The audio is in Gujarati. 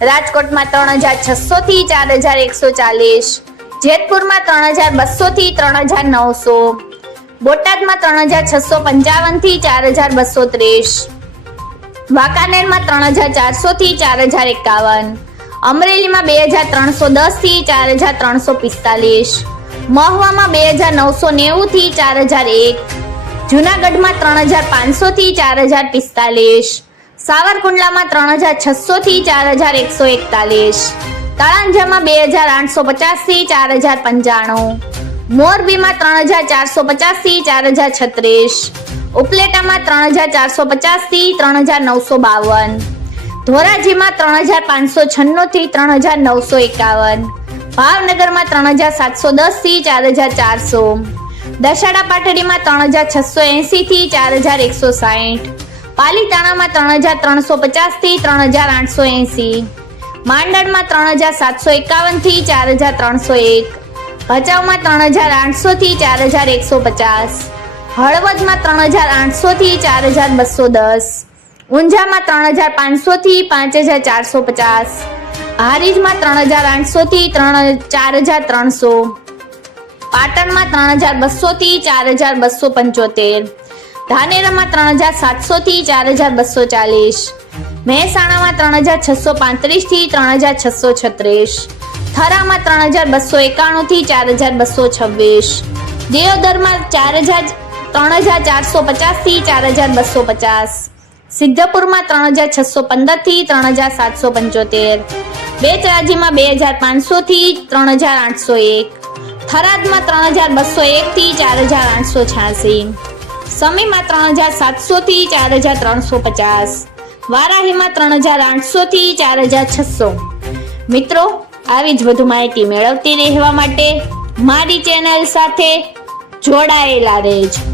રાજકોટમાં ત્રણ હજાર છસો થી ચાર હજાર એકસો ચાલીસ. જેતપુરમાં ત્રણ હજાર બસો થી ત્રણ હજાર નવસો. બોટાદમાં ત્રણ હજાર છસો પંચાવનથી ચાર હજાર બસો ત્રીસ. વાંકાનેરમાં ત્રણ હજાર ચારસો થી ચાર હજાર એકાવન. અમરેલીમાં બે હજાર ત્રણસો દસથી ચાર હજાર ત્રણસો પિસ્તાલીસ. મહુવામાં બે હજાર નવસો નેવું થી ચાર હજાર એક. જુનાગઢમાં ત્રણ હજાર પાંચસો થી ચાર હજાર પિસ્તાલીસ. સાવરકુંડલામાં ત્રણ હજાર છસો થી ચાર હજાર એકસો એકતાલીસ. તળાંજામાં બે હજાર આઠસો પચાસથી ચાર હજાર પંચાણું. મોરબીમાં ત્રણ હજાર ચારસો પચાસથી ચાર હજાર છત્રીસ. ઉપલેટામાં ત્રણ હજાર ચારસો પચાસથી ત્રણ હજાર નવસો બાવન. ધોરાજીમાં ત્રણ હજાર પાંચસો છન્નું થી ત્રણ હજાર નવસો એકાવન. ભાવનગરમાં ત્રણ હજાર સાતસો દસથી ચાર હજાર ચારસો. દશાડા પાટડીમાં ત્રણ હજાર છસો એસી થી ચાર હજાર એકસો સાહીઠ. પાલીતાણામાં ત્રણ હજાર ત્રણસો પચાસથી ત્રણ હજાર આઠસો એંસી. માંડળમાં ત્રણ હજાર સાતસો એકાવનથી ચાર હજાર ત્રણસો એક. ભચાઉમાં ત્રણ હજાર આઠસો થી ચાર હજાર એકસો પચાસ. હળવદમાં ત્રણ હજાર આઠસો થી ચાર હજાર બસો દસ. ઊંઝામાં ત્રણ હજાર પાંચસો થી પાંચ હજાર ચારસો પચાસ. હારીજમાં ત્રણ હજાર આઠસો થી ત્રણ ચાર હજાર ત્રણસો. પાટણમાં ત્રણ હજાર બસો થી ચાર હજાર બસો પંચોતેર. ધાનેરામાં ત્રણ હજાર સાતસો થી ચાર હજાર બસો ચાલીસ મહેસાણામાં ત્રણ હજાર છસો પાંત્રીસથી ત્રણ હજાર છસો છત્રીસ. થરામાં ત્રણ હજાર બસો એકાણું થી ચાર હજાર બસો છવ્વીસ. દેવદરમાં ચાર હજાર, ત્રણ હજાર ચારસો પચાસથી ચાર હજાર બસો પચાસ. સિદ્ધપુરમાં ત્રણ હજાર છસો પંદરથી ત્રણ હજાર સાતસો પંચોતેર. બેચરાજીમાં બે હજાર પાંચસો થી ત્રણ હજાર આઠસો એક. થરાદમાં ત્રણ હજાર બસો એક થી ચાર હજાર આઠસો છ્યાસી. સમીમાં ત્રણ હજાર સાતસો થી ચાર હજાર ત્રણસો પચાસ. વારાહીમાં ત્રણ હજાર આઠસો થી ચાર હજાર છસો. મિત્રો, આવી જ વધુ માહિતી મેળવતી રહેવા માટે મારી ચેનલ સાથે જોડાયેલા રહેજો.